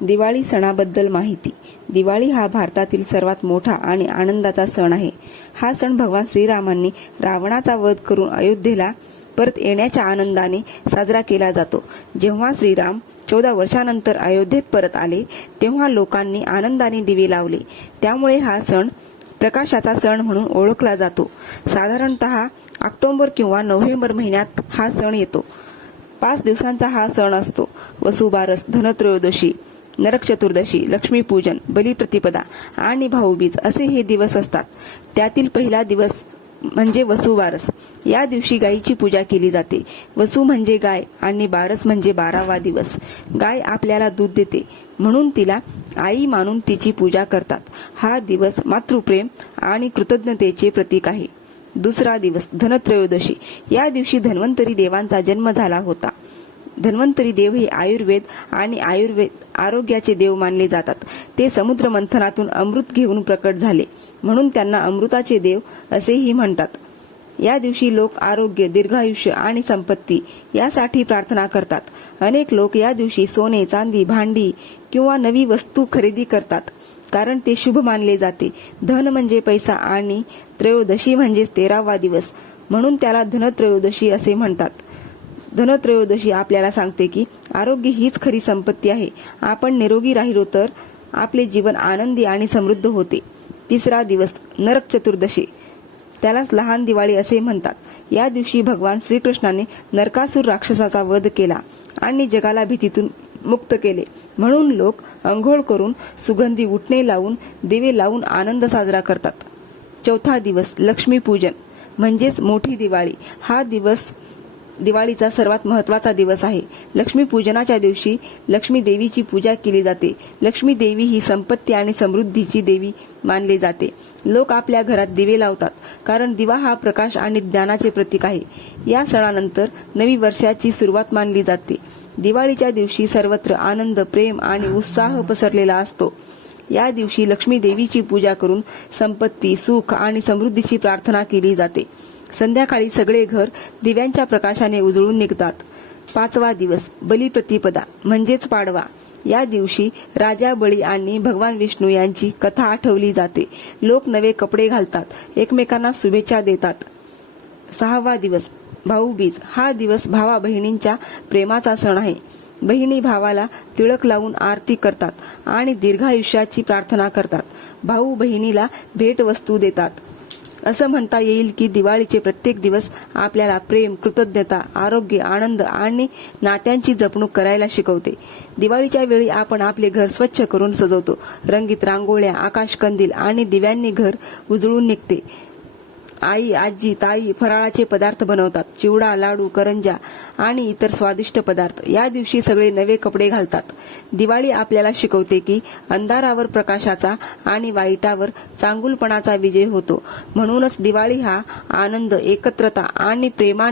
दिवाळी सणाबद्दल माहिती. दिवाळी हा भारतातील सर्वात मोठा आणि आनंदाचा सण आहे. हा सण भगवान श्रीरामांनी रावणाचा वध करून अयोध्येला परत येण्याच्या आनंदाने साजरा केला जातो. जेव्हा श्रीराम 14 वर्षांनंतर अयोध्येत परत आले तेव्हा लोकांनी आनंदाने दिवे लावले. त्यामुळे हा सण प्रकाशाचा सण म्हणून ओळखला जातो. साधारणतः ऑक्टोबर किंवा नोव्हेंबर महिन्यात हा सण येतो. 5 दिवसांचा हा सण असतो. वसुबारस, धनत्रयोदशी, नरक चतुर्दशी, लक्ष्मीपूजन, बलिप्रतिपदा आणि भाऊबीज असे हे दिवस असतात. त्यातील पहिला दिवस म्हणजे वसुबारस. या दिवशी गायीची पूजा केली जाते. वसू म्हणजे गाय आणि बारस म्हणजे 12वा दिवस. गाय आपल्याला दूध देते म्हणून तिला आई मानून तिची पूजा करतात. हा दिवस मातृप्रेम आणि कृतज्ञतेचे प्रतीक आहे. दुसरा दिवस धनत्रयोदशी. या दिवशी धन्वंतरी देवांचा जन्म झाला होता. धन्वंतरी देव हे आयुर्वेद आणि आरोग्याचे देव मानले जातात. ते समुद्र मंथनातून अमृत घेऊन प्रकट झाले म्हणून त्यांना अमृताचे देव असेही म्हणतात. या दिवशी लोक आरोग्य, दीर्घायुष्य आणि संपत्ती यासाठी प्रार्थना करतात. अनेक लोक या दिवशी सोने, चांदी, भांडी किंवा नवी वस्तू खरेदी करतात कारण ते शुभ मानले जाते. धन म्हणजे पैसा आणि त्रयोदशी म्हणजे 13वा दिवस म्हणून त्याला धनत्रयोदशी असे म्हणतात. धनत्रयोदशी आपल्याला सांगते की आरोग्य हीच खरी संपत्ती आहे. आपण निरोगी राहिलो तर आपले जीवन आनंदी आणि समृद्ध होते. तिसरा दिवस नरक चतुर्दशी. त्यालाच लहान दिवाळी असे म्हणतात. या दिवशी भगवान श्रीकृष्णाने नरकासूर राक्षसाचा वध केला आणि जगाला भीतीतून मुक्त केले म्हणून लोक अंघोळ करून सुगंधी उटणे लावून दिवे लावून आनंद साजरा करतात. चौथा दिवस लक्ष्मीपूजन म्हणजेच मोठी दिवाळी. हा दिवस दिवाळीचा सर्वात महत्त्वाचा दिवस आहे. लक्ष्मीपूजनाच्या दिवशी लक्ष्मी देवीची पूजा केली जाते. लक्ष्मी देवी ही संपत्ती आणि समृद्धीची देवी मानली जाते. लोक आपल्या घरात दिवे लावतात कारण दिवा हा प्रकाश आणि ज्ञानाचे प्रतीक आहे. या सणानंतर नवी वर्षाची सुरुवात मानली जाते. दिवाळीच्या दिवशी सर्वत्र आनंद, प्रेम आणि उत्साह पसरलेला असतो. या दिवशी लक्ष्मी देवीची पूजा करून संपत्ती, सुख आणि समृद्धीची प्रार्थना केली जाते. संध्याकाळी सगळे घर दिव्यांच्या प्रकाशाने उजळून निघतात. 5वा दिवस बलिप्रतिपदा म्हणजेच पाडवा. या दिवशी राजा बळी आणि भगवान विष्णू यांची कथा आठवली जाते. लोक नवे कपडे घालतात, एकमेकांना शुभेच्छा देतात. 6वा दिवस भाऊबीज. हा दिवस भावा बहिणींच्या प्रेमाचा सण आहे. बहिणी भावाला तिळक लावून आरती करतात आणि दीर्घायुष्याची प्रार्थना करतात. भाऊ बहिणीला भेटवस्तू देतात. असं म्हणता येईल की दिवाळीचे प्रत्येक दिवस आपल्याला प्रेम, कृतज्ञता, आरोग्य, आनंद आणि नात्यांची जपणूक करायला शिकवते. दिवाळीच्या वेळी आपण आपले घर स्वच्छ करून सजवतो. रंगीत रांगोळ्या, आकाशकंदील आणि दिव्यांनी घर उजळून निघते. आई, आजी, ताई फराळाचे पदार्थ बनवतात. चिवडा, लाडू, करंजा आणि इतर स्वादिष्ट पदार्थ. या दिवशी सगळे नवे कपडे घालतात. दिवाळी आपल्याला शिकवते की अंधारावर प्रकाशाचा आणि वाईटावर चांगुलपणाचा विजय होतो. म्हणूनच दिवाळी हा आनंद, एकत्रता आणि प्रेमाने